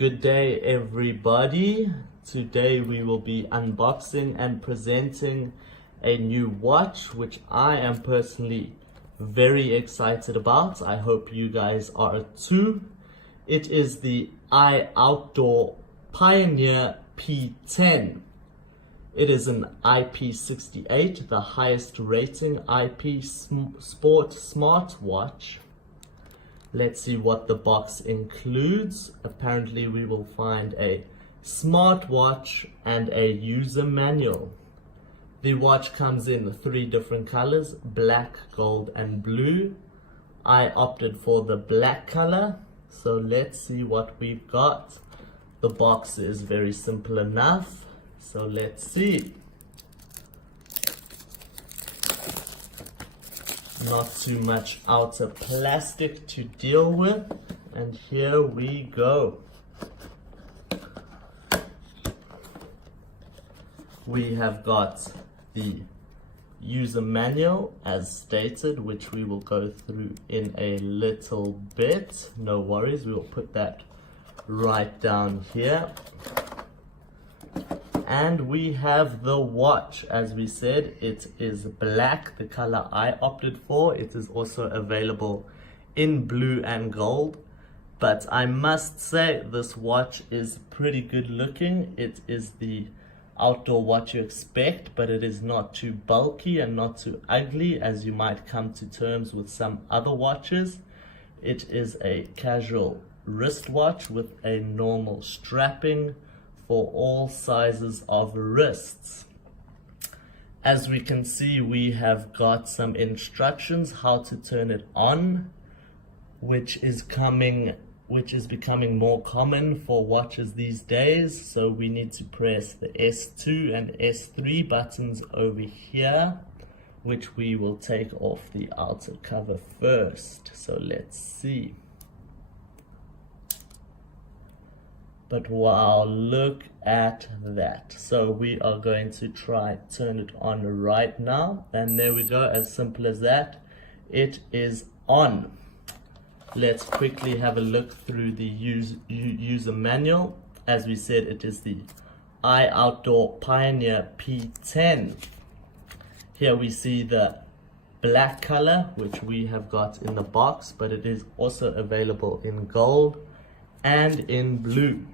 Good day, everybody. Today we will be unboxing and presenting a new watch, which I am personally very excited about. I hope you guys are too. It is the ioutdoor Pioneer P10. It is an IP68, the highest rating IP sport smartwatch. Let's see what the box includes. Apparently we will find a smartwatch and a user manual. The watch comes in 3 different colors, black, gold and blue. I opted for the black color, so let's see what we've got. The box is very simple enough, so let's see. Not too much outer plastic to deal with, and here we go. We have got the user manual as stated, which we will go through in a little bit. No worries, we will put that right down here. And we have the watch. As we said, it is black, the color I opted for. It is also available in blue and gold, but I must say this watch is pretty good looking. It is the outdoor watch you expect, but it is not too bulky and not too ugly as you might come to terms with some other watches. It is a casual wristwatch with a normal strapping for all sizes of wrists. As we can see, we have got some instructions how to turn it on, which is becoming more common for watches these days. So we need to press the S2 and S3 buttons over here, which we will take off the outer cover first. So let's see. But wow, look at that. So we are going to try turn it on right now, and there we go, as simple as that. It is on. Let's quickly have a look through the user manual. As we said, it is the ioutdoor Pioneer P10. Here we see the black color, which we have got in the box, but it is also available in gold and in blue.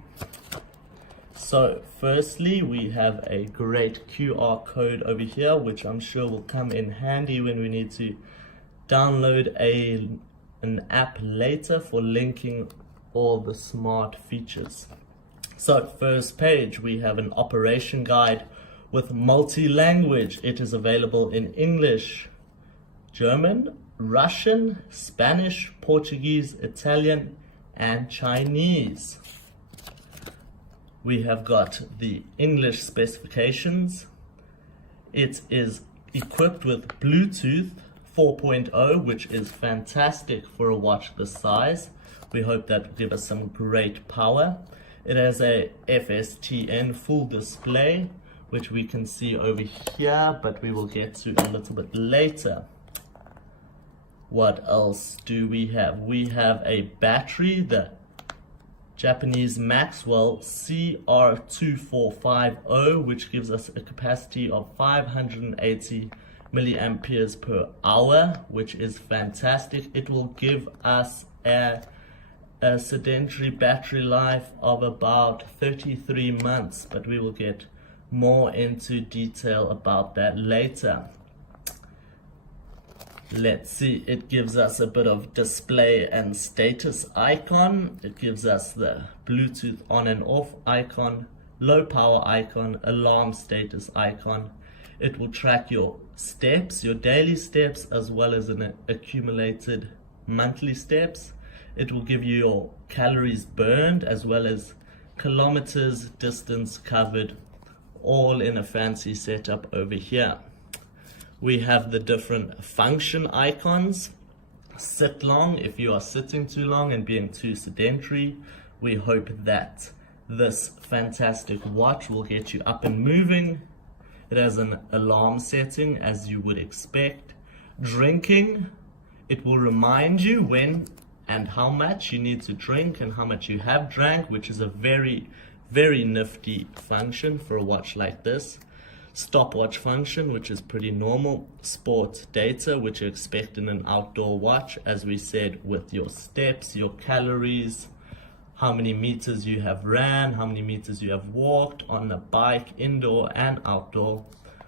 So firstly, we have a great QR code over here, which I'm sure will come in handy when we need to download an app later for linking all the smart features. So first page, we have an operation guide with multi-language. It is available in English, German, Russian, Spanish, Portuguese, Italian and Chinese. We have got the English specifications. It is equipped with Bluetooth 4.0, which is fantastic for a watch this size. We hope that will give us some great power. It has a FSTN full display, which we can see over here, but we will get to a little bit later. What else do we have? We have a battery, the Japanese Maxwell CR2450, which gives us a capacity of 580 milliamperes per hour, which is fantastic. It will give us a sedentary battery life of about 33 months, but we will get more into detail about that later. Let's see, it gives us a bit of display and status icon. It gives us the Bluetooth on and off icon, low power icon, alarm status icon. It will track your steps, your daily steps, as well as an accumulated monthly steps. It will give you your calories burned as well as kilometers distance covered, all in a fancy setup over here. We have the different function icons. Sit long, if you are sitting too long and being too sedentary. We hope that this fantastic watch will get you up and moving. It has an alarm setting, as you would expect. Drinking, it will remind you when and how much you need to drink and how much you have drank, which is a very, very nifty function for a watch like this. Stopwatch function, which is pretty normal. Sport data, which you expect in an outdoor watch, as we said, with your steps, your calories, how many meters you have ran, how many meters you have walked on the bike, indoor and outdoor.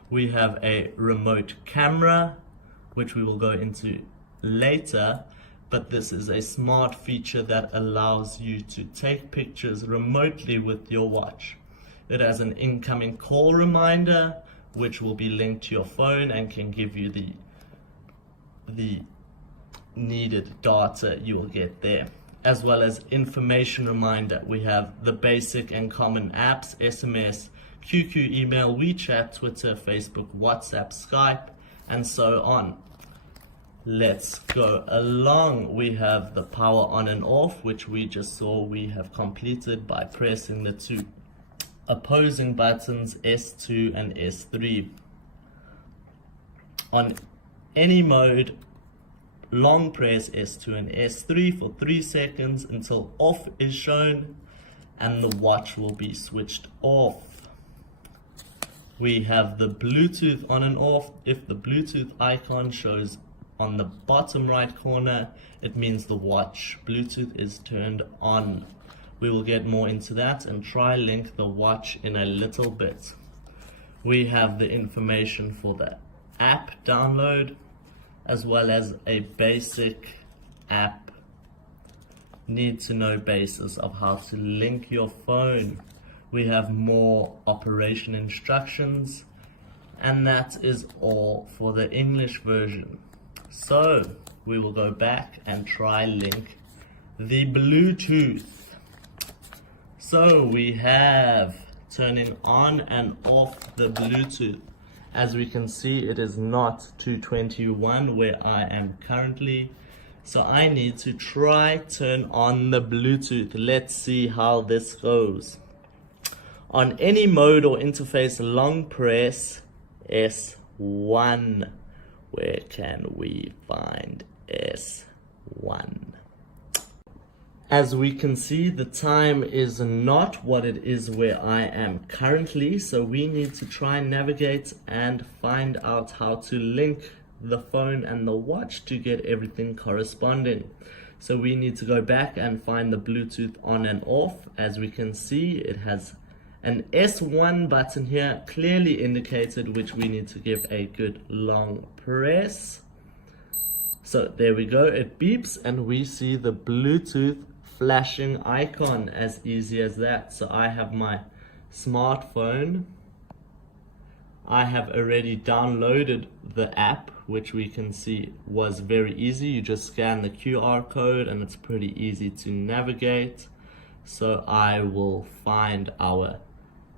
We have a remote camera, which we will go into later, but this is a smart feature that allows you to take pictures remotely with your watch. It has an incoming call reminder, which will be linked to your phone and can give you the needed data you will get there, as well as information reminder. We have the basic and common apps, SMS, QQ, email, WeChat, Twitter, Facebook, WhatsApp, Skype, and so on. Let's go along. We have the power on and off, which we just saw we have completed by pressing the two opposing buttons S2 and S3. On any mode, long press S2 and S3 for 3 seconds until off is shown and the watch will be switched off. We have the Bluetooth on and off. If the Bluetooth icon shows on the bottom right corner, it means the watch Bluetooth is turned on. We will get more into that and try link the watch in a little bit. We have the information for the app download, as well as a basic app need to know basis of how to link your phone. We have more operation instructions, and that is all for the English version. So we will go back and try link the Bluetooth. So we have turning on and off the Bluetooth. As we can see, it is not 221 where I am currently. So I need to try turn on the Bluetooth. Let's see how this goes. On any mode or interface, long press S1. Where can we find S1? As we can see, the time is not what it is where I am currently, so we need to try and navigate and find out how to link the phone and the watch to get everything corresponding. So we need to go back and find the Bluetooth on and off. As we can see, it has an S1 button here, clearly indicated, which we need to give a good long press. So there we go, it beeps and we see the Bluetooth flashing icon, as easy as that. So I have my smartphone. I have already downloaded the app, which we can see was very easy. You just scan the QR code and it's pretty easy to navigate. So I will find our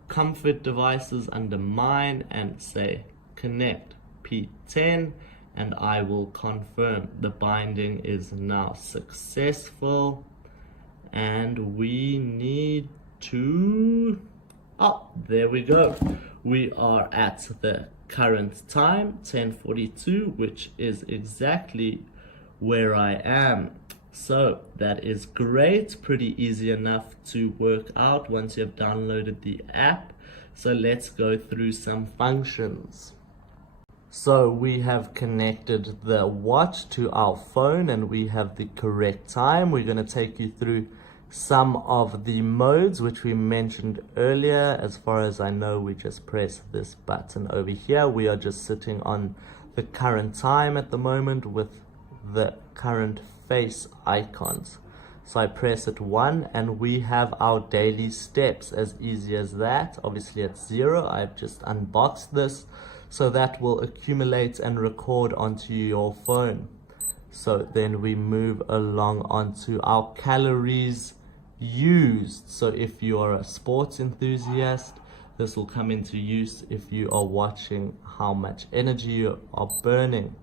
comfort devices under mine and say connect P10, and I will confirm the binding is now successful. And we need to, oh, there we go. We are at the current time, 10:42, which is exactly where I am. So that is great, pretty easy enough to work out once you have downloaded the app. So let's go through some functions. So we have connected the watch to our phone and we have the correct time. We're going to take you through some of the modes which we mentioned earlier. As far as I know, we just press this button over here. We are just sitting on the current time at the moment with the current face icons. So I press it 1 and we have our daily steps, as easy as that. Obviously at 0, I've just unboxed this, so that will accumulate and record onto your phone. So then we move along onto our calories used. So if you are a sports enthusiast, this will come into use if you are watching how much energy you are burning.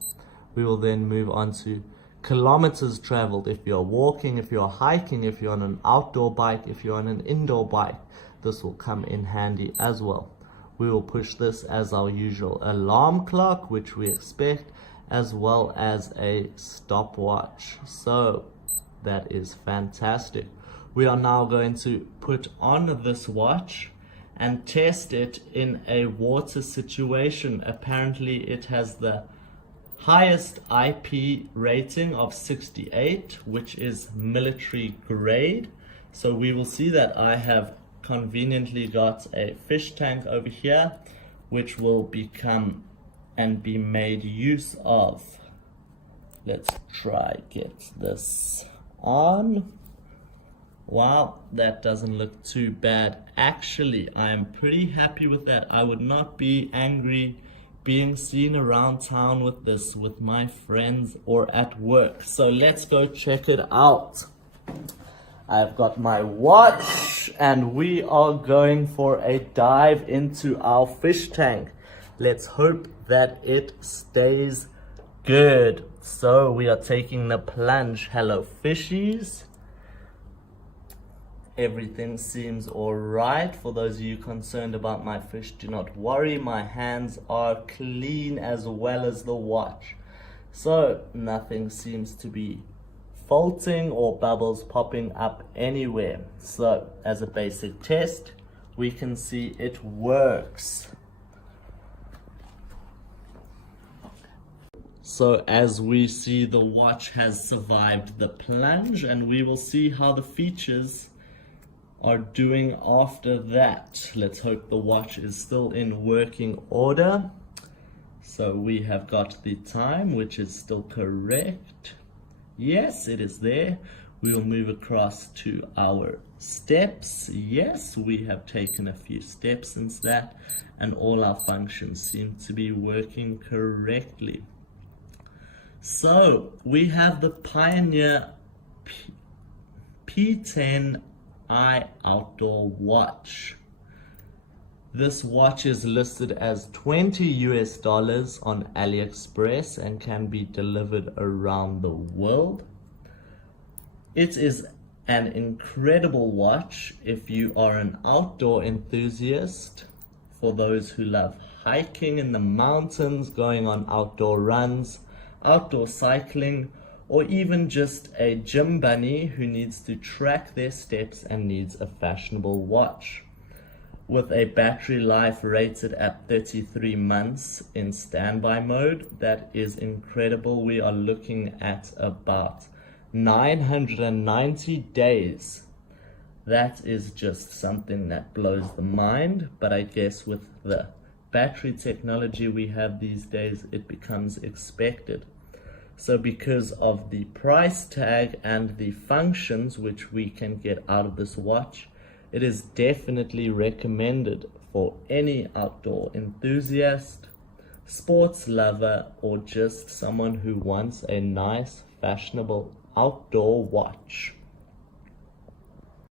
We will then move on to kilometers traveled. If you're walking, if you're hiking, if you're on an outdoor bike, if you're on an indoor bike, this will come in handy as well. We will push this as our usual alarm clock, which we expect, as well as a stopwatch. So That is fantastic. We are now going to put on this watch and test it in a water situation. Apparently it has the highest IP rating of 68, which is military grade. So we will see that I have conveniently got a fish tank over here, which will become and be made use of. Let's try get this on. Wow, that doesn't look too bad. Actually, I am pretty happy with that. I would not be angry being seen around town with this with my friends or at work. So let's go check it out. I've got my watch and we are going for a dive into our fish tank. Let's hope that it stays good. So we are taking the plunge. Hello fishies. Everything seems alright. For those of you concerned about my fish, do not worry. My hands are clean as well as the watch. So nothing seems to be faulting or bubbles popping up anywhere. So as a basic test, we can see it works. So as we see, the watch has survived the plunge, and we will see how the features are doing after that. Let's hope the watch is still in working order. So we have got the time, which is still correct. Yes, it is there. We will move across to our steps. Yes, we have taken a few steps since that, and all our functions seem to be working correctly. So we have the Pioneer P10 ioutdoor watch. This watch is listed as $20 US on AliExpress and can be delivered around the world. It is an incredible watch if you are an outdoor enthusiast, for those who love hiking in the mountains, going on outdoor runs, outdoor cycling, or even just a gym bunny who needs to track their steps and needs a fashionable watch. With a battery life rated at 33 months in standby mode, that is incredible. We are looking at about 990 days. That is just something that blows the mind, but I guess with the battery technology we have these days, it becomes expected. So because of the price tag and the functions which we can get out of this watch, it is definitely recommended for any outdoor enthusiast, sports lover, or just someone who wants a nice, fashionable outdoor watch.